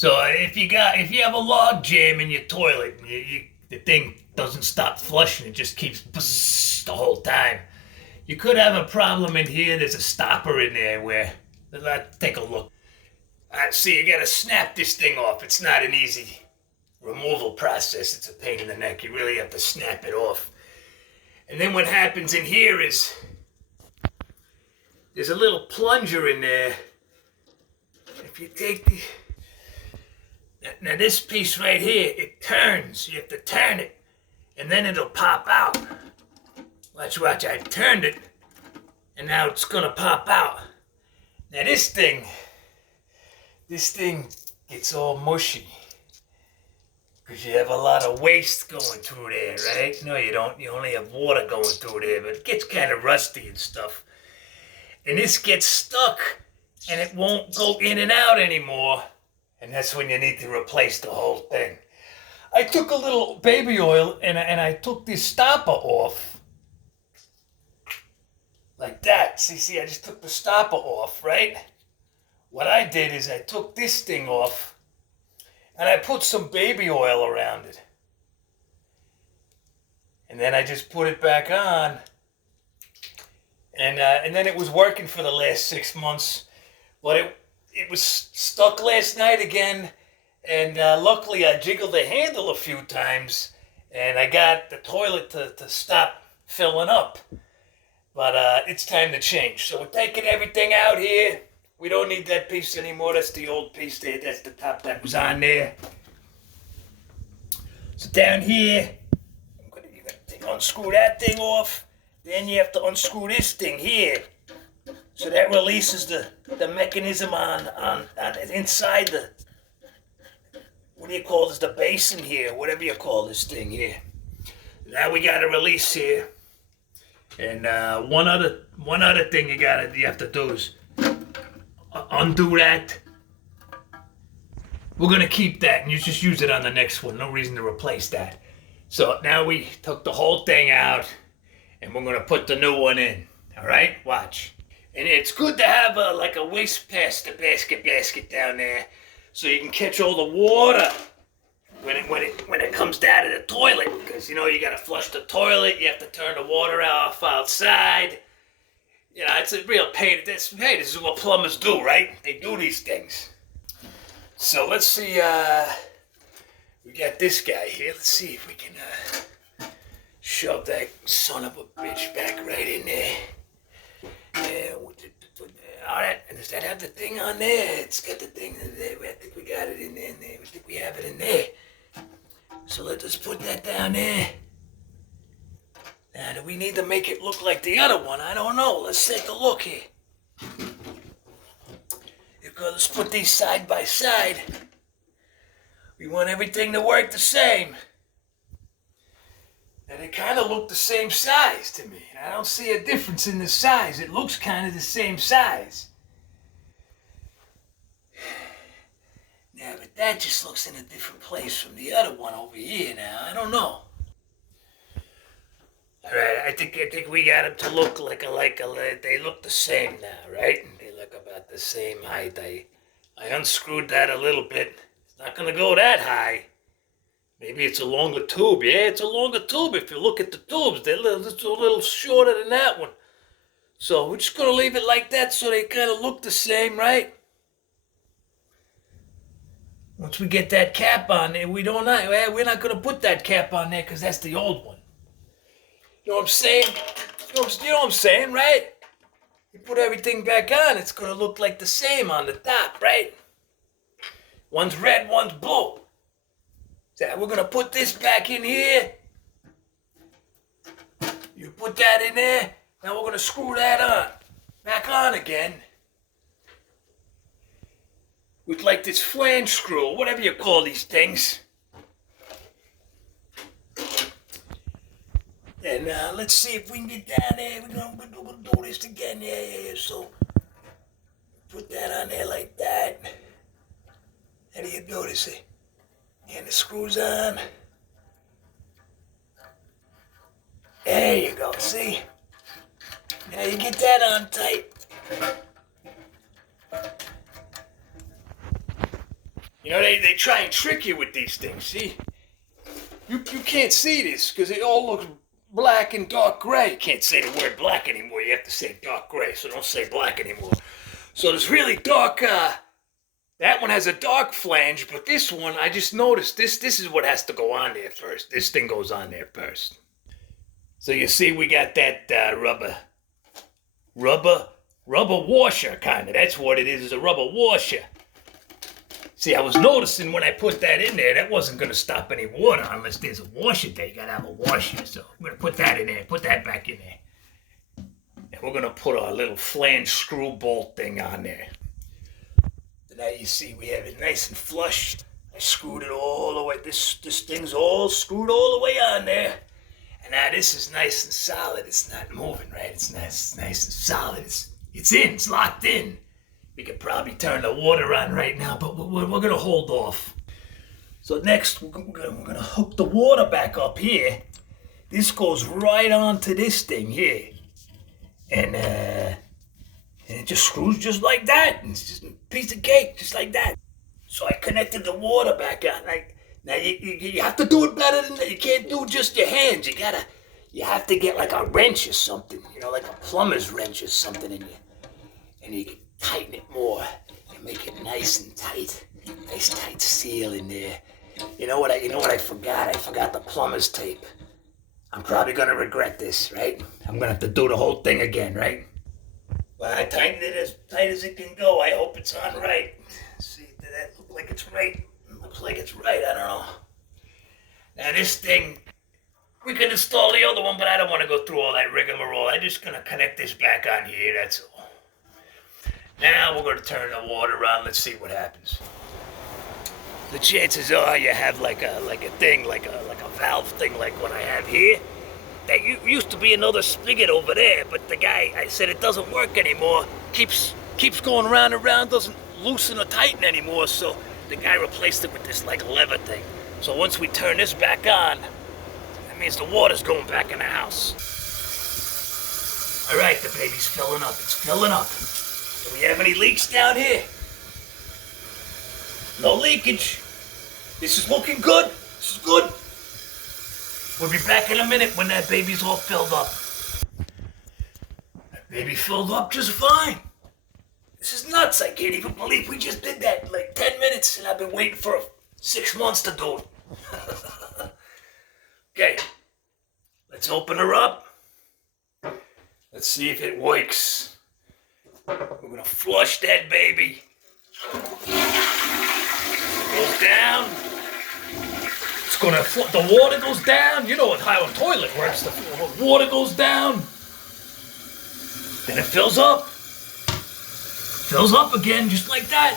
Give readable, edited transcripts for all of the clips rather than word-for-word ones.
So if you have a log jam in your toilet, and the thing doesn't stop flushing, it just keeps bzzz the whole time. You could have a problem in here. There's a stopper in there where, let's take a look. See, you gotta snap this thing off. It's not an easy removal process. It's a pain in the neck. You really have to snap it off. And then what happens in here is there's a little plunger in there. If you take the... Now this piece right here, it turns. You have to turn it. And then it'll pop out. Watch, I turned it. And now it's gonna pop out. Now this thing gets all mushy. Because you have a lot of waste going through there, right? No, you don't. You only have water going through there, but it gets kind of rusty and stuff. And this gets stuck, and it won't go in and out anymore. And that's when you need to replace the whole thing. I took a little baby oil, and I took this stopper off. Like that. See, I just took the stopper off, right? What I did is I took this thing off, and I put some baby oil around it. And then I just put it back on. And then it was working for the last 6 months. But it was stuck last night again. And luckily I jiggled the handle a few times. And I got the toilet to stop filling up. But it's time to change. So we're taking everything out here. We don't need that piece anymore. That's the old piece there. That's the top that was on there. So down here, you got to unscrew that thing off. Then you have to unscrew this thing here. So that releases the mechanism on inside the, what do you call this, the basin here, whatever you call this thing here. Now we got a release here. And one other thing you have to do is undo that. We're gonna keep that and you just use it on the next one. No reason to replace that. So now we took the whole thing out and we're gonna put the new one in. All right, watch. And it's good to have a waste basket down there so you can catch all the water when it comes down to the toilet. Because you gotta flush the toilet. You have to turn the water off outside. It's a real pain. This is what plumbers do, right? They do these things. So let's see, we got this guy here. Let's see if we can shove that son of a bitch back right in there. Does that have the thing on there? It's got the thing in there. I think we got it in there. I think we have it in there. So let's just put that down there. Now, do we need to make it look like the other one? I don't know. Let's take a look here. Let's put these side by side. We want everything to work the same. And they kind of look the same size to me. I don't see a difference in the size. It looks kind of the same size. Yeah, but that just looks in a different place from the other one over here now. I don't know. All right, I think we got them to look like they look the same now, right? They look about the same height. I unscrewed that a little bit. It's not gonna go that high. Maybe it's a longer tube. Yeah, it's a longer tube. If you look at the tubes, they're just a little shorter than that one. So we're just gonna leave it like that so they kind of look the same, right? Once we get that cap on there, we're not gonna put that cap on there because that's the old one. You know what I'm saying? You know what I'm saying, right? You put everything back on, it's gonna look like the same on the top, right? One's red, one's blue. So we're gonna put this back in here. You put that in there. Now we're gonna screw that on. Back on again. With like this flange screw, or whatever you call these things. And let's see if we can get down there. We're gonna do this again. Yeah. So put that on there like that. How do you do this? And the screws on. There you go. See? Now you get that on tight. You know, they try and trick you with these things, see? You can't see this because it all looks black and dark gray. You can't say the word black anymore. You have to say dark gray, so don't say black anymore. So there's really dark, that one has a dark flange, but this one, I just noticed this is what has to go on there first. This thing goes on there first. So you see we got that rubber washer, kind of. That's what it is a rubber washer. See, I was noticing when I put that in there, that wasn't going to stop any water unless there's a washer there. You got to have a washer. So I'm going to put that in there, put that back in there. And we're going to put our little flange screw bolt thing on there. And now you see we have it nice and flush. I screwed it all the way. This thing's all screwed all the way on there. And now this is nice and solid. It's not moving, right? It's nice and solid. It's in. It's locked in. We could probably turn the water on right now, but we're going to hold off. So next, we're going to hook the water back up here. This goes right onto this thing here. And it just screws just like that. And it's just a piece of cake, just like that. So I connected the water back on. Now you have to do it better than that. You can't do just your hands. You have to get like a wrench or something, you know, like a plumber's wrench or something in you. And you can tighten it more and make it nice and tight. Nice tight seal in there. You know what I forgot? I forgot the plumber's tape. I'm probably gonna regret this, right? I'm gonna have to do the whole thing again, right? Well, I tightened it as tight as it can go. I hope it's on right. See, did that look like it's right? It looks like it's right, I don't know. Now this thing, we can install the other one, but I don't want to go through all that rigmarole. I'm just gonna connect this back on here, that's all. Now we're gonna turn the water on. Let's see what happens. The chances are you have like a thing, like a valve thing, like what I have here. That used to be another spigot over there, but the guy, I said it doesn't work anymore. Keeps going round and round, doesn't loosen or tighten anymore. So the guy replaced it with this like lever thing. So once we turn this back on, that means the water's going back in the house. All right, the baby's filling up. It's filling up. Do we have any leaks down here? No leakage. This is looking good. This is good. We'll be back in a minute when that baby's all filled up. That baby filled up just fine. This is nuts. I can't even believe we just did that in like 10 minutes and I've been waiting for 6 months to do it. Okay, let's open her up. Let's see if it works. We're gonna flush that baby. Goes down. It's gonna the water goes down. You know how a toilet works. The water goes down. Then it fills up. Fills up again, just like that.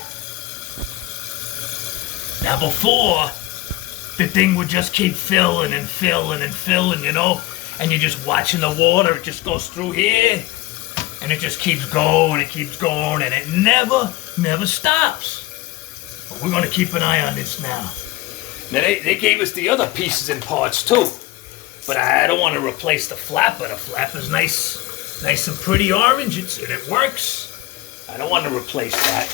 Now before, the thing would just keep filling and filling and filling, you know? And you're just watching the water. It just goes through here. And it just keeps going, and it never stops. But we're gonna keep an eye on this now. Now they gave us the other pieces and parts too. But I don't want to replace the flapper. The flapper's nice and pretty orange, and it works. I don't want to replace that.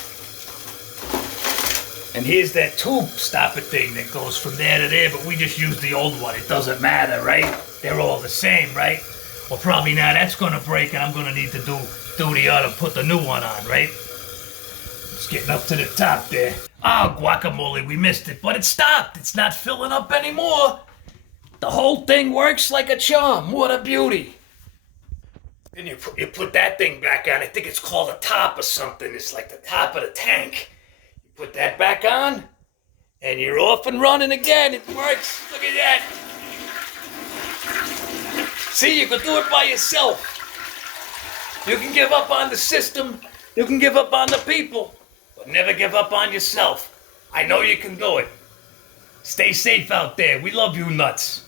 And here's that tube stopper thing that goes from there to there, but we just use the old one. It doesn't matter, right? They're all the same, right? Well, probably now that's gonna break and I'm gonna need to do the other, put the new one on, right? It's getting up to the top there. Oh, guacamole, we missed it, but it stopped. It's not filling up anymore. The whole thing works like a charm. What a beauty. Then you put that thing back on. I think it's called a top or something. It's like the top of the tank. You put that back on and you're off and running again. It works. Look at that. See, you can do it by yourself. You can give up on the system. You can give up on the people. But never give up on yourself. I know you can do it. Stay safe out there. We love you nuts.